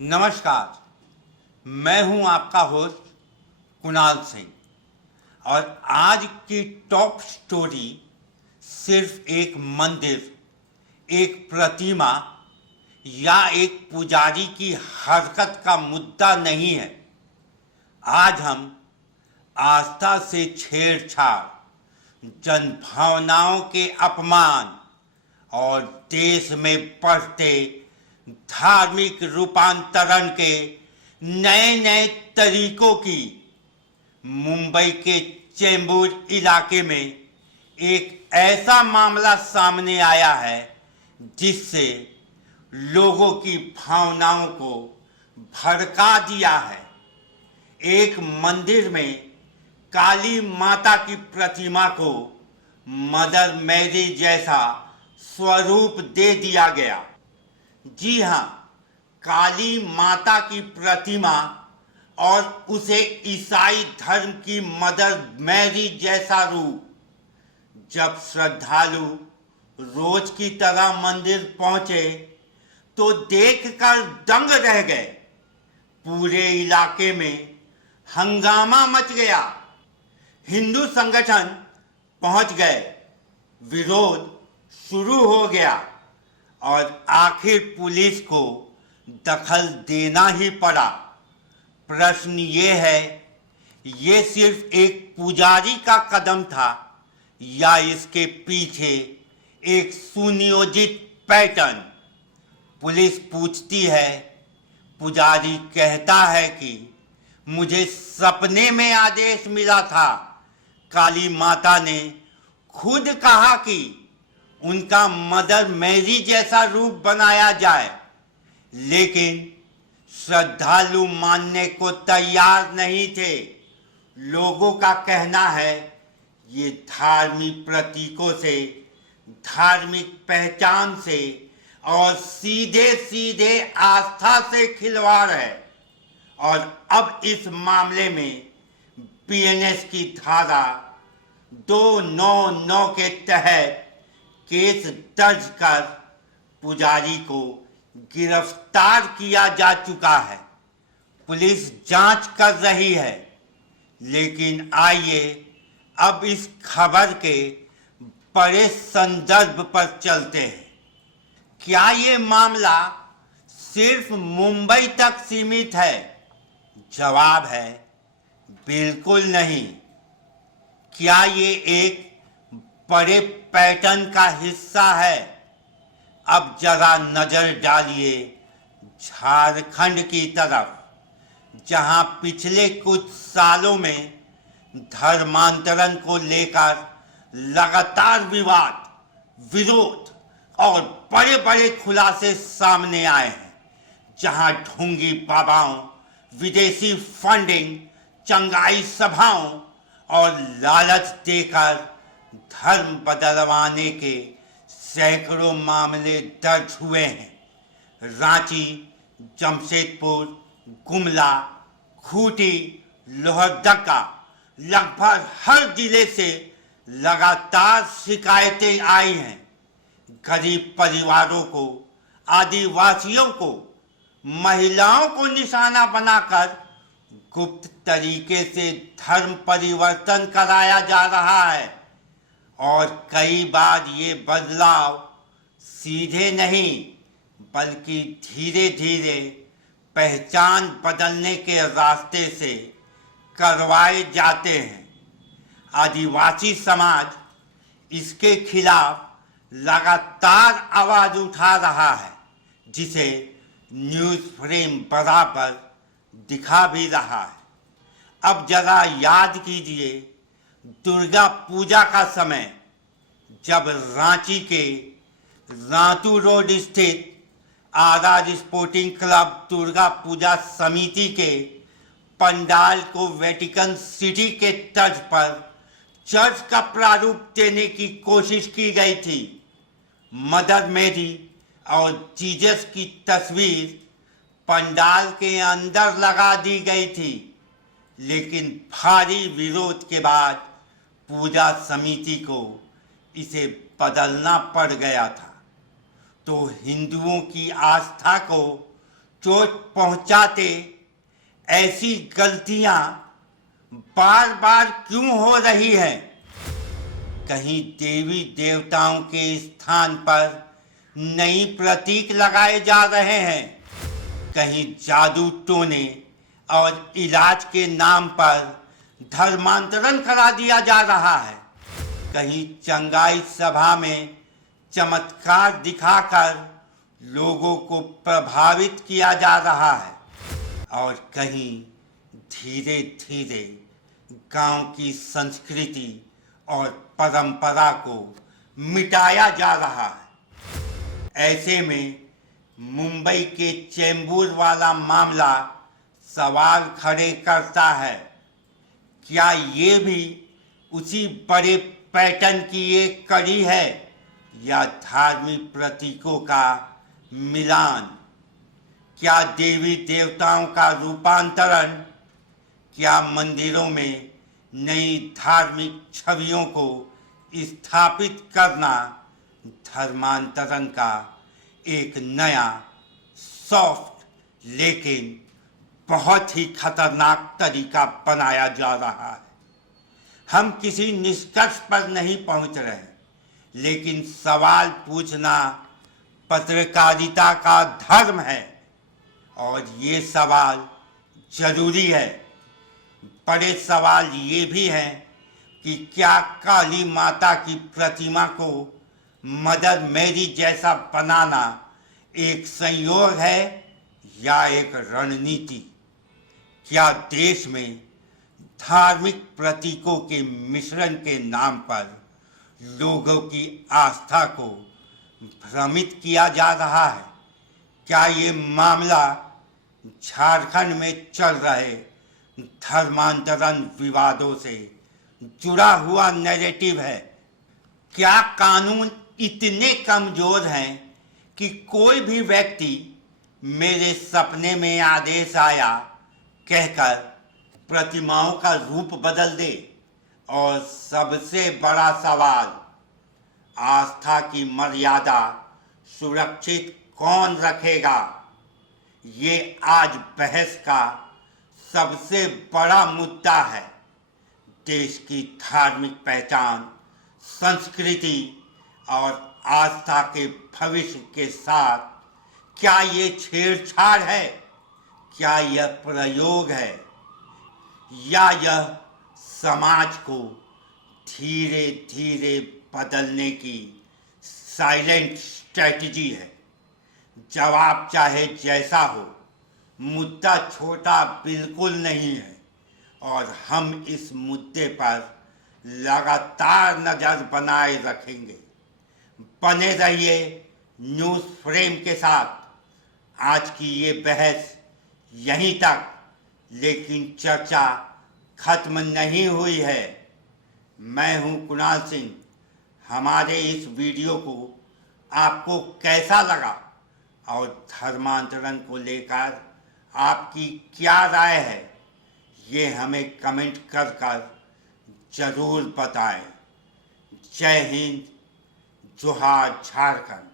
नमस्कार। मैं हूं आपका होस्ट कुणाल सिंह और आज की टॉप स्टोरी सिर्फ एक मंदिर, एक प्रतिमा या एक पुजारी की हरकत का मुद्दा नहीं है। आज हम आस्था से छेड़छाड़, जनभावनाओं के अपमान और देश में बढ़ते धार्मिक रूपांतरण के नए नए तरीकों की मुंबई के चेंबूर इलाके में एक ऐसा मामला सामने आया है जिससे लोगों की भावनाओं को भड़का दिया है। एक मंदिर में काली माता की प्रतिमा को मदर मैरी जैसा स्वरूप दे दिया गया। जी हाँ, काली माता की प्रतिमा और उसे ईसाई धर्म की मदर मैरी जैसा रूप। जब श्रद्धालु रोज की तरह मंदिर पहुंचे तो देखकर दंग रह गए। पूरे इलाके में हंगामा मच गया। हिंदू संगठन पहुंच गए, विरोध शुरू हो गया और आखिर पुलिस को दखल देना ही पड़ा। प्रश्न ये है, ये सिर्फ एक पुजारी का कदम था या इसके पीछे एक सुनियोजित पैटर्न? पुलिस पूछती है, पुजारी कहता है कि मुझे सपने में आदेश मिला था। काली माता ने खुद कहा कि उनका मदर मैरी जैसा रूप बनाया जाए, लेकिन श्रद्धालु मानने को तैयार नहीं थे। लोगों का कहना है ये धार्मिक प्रतीकों से, धार्मिक पहचान से और सीधे सीधे आस्था से खिलवाड़ है और अब इस मामले में बीएनएस की धारा 299 के तहत केस दर्ज कर पुजारी को गिरफ्तार किया जा चुका है। पुलिस जांच कर रही है, लेकिन आइए अब इस खबर के बड़े संदर्भ पर चलते हैं। क्या ये मामला सिर्फ मुंबई तक सीमित है? जवाब है बिल्कुल नहीं। क्या ये एक बड़े पैटर्न का हिस्सा है? अब जरा नजर डालिए झारखंड की तरफ, जहां पिछले कुछ सालों में धर्मांतरण को लेकर लगातार विवाद, विरोध और बड़े बड़े खुलासे सामने आए हैं। जहां ढोंगी बाबाओं, विदेशी फंडिंग, चंगाई सभाओं और लालच देकर धर्म बदलवाने के सैकड़ों मामले दर्ज हुए हैं। रांची, जमशेदपुर, गुमला, खूंटी, लोहरदगा, लगभग हर जिले से लगातार शिकायतें आई हैं। गरीब परिवारों को, आदिवासियों को, महिलाओं को निशाना बनाकर गुप्त तरीके से धर्म परिवर्तन कराया जा रहा है और कई बार ये बदलाव सीधे नहीं बल्कि धीरे धीरे पहचान बदलने के रास्ते से करवाए जाते हैं। आदिवासी समाज इसके खिलाफ लगातार आवाज उठा रहा है, जिसे न्यूज़ फ्रेम बराबर दिखा भी रहा है। अब जरा याद कीजिए दुर्गा पूजा का समय, जब रांची के रातू रोड स्थित आजाद स्पोर्टिंग क्लब दुर्गा पूजा समिति के पंडाल को वेटिकन सिटी के तर्ज पर चर्च का प्रारूप देने की कोशिश की गई थी। मदर मैरी और जीसस की तस्वीर पंडाल के अंदर लगा दी गई थी, लेकिन भारी विरोध के बाद पूजा समिति को इसे बदलना पड़ गया था। तो हिंदुओं की आस्था को चोट पहुंचाते ऐसी गलतियां बार बार क्यों हो रही हैं? कहीं देवी देवताओं के स्थान पर नई प्रतीक लगाए जा रहे हैं, कहीं जादू टोने और इलाज के नाम पर धर्मांतरण करा दिया जा रहा है, कहीं चंगाई सभा में चमत्कार दिखाकर लोगों को प्रभावित किया जा रहा है और कहीं धीरे धीरे गांव की संस्कृति और परंपरा को मिटाया जा रहा है। ऐसे में मुंबई के चेंबूर वाला मामला सवाल खड़े करता है, क्या ये भी उसी बड़े पैटर्न की एक कड़ी है या धार्मिक प्रतीकों का मिलान? क्या देवी देवताओं का रूपांतरण, क्या मंदिरों में नई धार्मिक छवियों को स्थापित करना धर्मांतरण का एक नया सॉफ्ट लेकिन बहुत ही खतरनाक तरीका बनाया जा रहा है? हम किसी निष्कर्ष पर नहीं पहुंच रहे, लेकिन सवाल पूछना पत्रकारिता का धर्म है और ये सवाल जरूरी है। बड़े सवाल ये भी हैं कि क्या काली माता की प्रतिमा को मदर मेरी जैसा बनाना एक संयोग है या एक रणनीति? क्या देश में धार्मिक प्रतीकों के मिश्रण के नाम पर लोगों की आस्था को भ्रमित किया जा रहा है? क्या ये मामला झारखंड में चल रहे धर्मांतरण विवादों से जुड़ा हुआ नैरेटिव है? क्या कानून इतने कमजोर हैं कि कोई भी व्यक्ति मेरे सपने में आदेश आया कहकर प्रतिमाओं का रूप बदल दे? और सबसे बड़ा सवाल, आस्था की मर्यादा सुरक्षित कौन रखेगा? ये आज बहस का सबसे बड़ा मुद्दा है। देश की धार्मिक पहचान, संस्कृति और आस्था के भविष्य के साथ क्या ये छेड़छाड़ है? क्या यह प्रयोग है या यह समाज को धीरे धीरे बदलने की साइलेंट स्ट्रैटेजी है? जवाब चाहे जैसा हो, मुद्दा छोटा बिल्कुल नहीं है और हम इस मुद्दे पर लगातार नज़र बनाए रखेंगे। बने रहिए न्यूज़ फ्रेम के साथ। आज की ये बहस यहीं तक, लेकिन चर्चा खत्म नहीं हुई है। मैं हूं कुणाल सिंह। हमारे इस वीडियो को आपको कैसा लगा और धर्मांतरण को लेकर आपकी क्या राय है, ये हमें कमेंट कर जरूर बताएं। जय हिंद, जोहार झारखंड।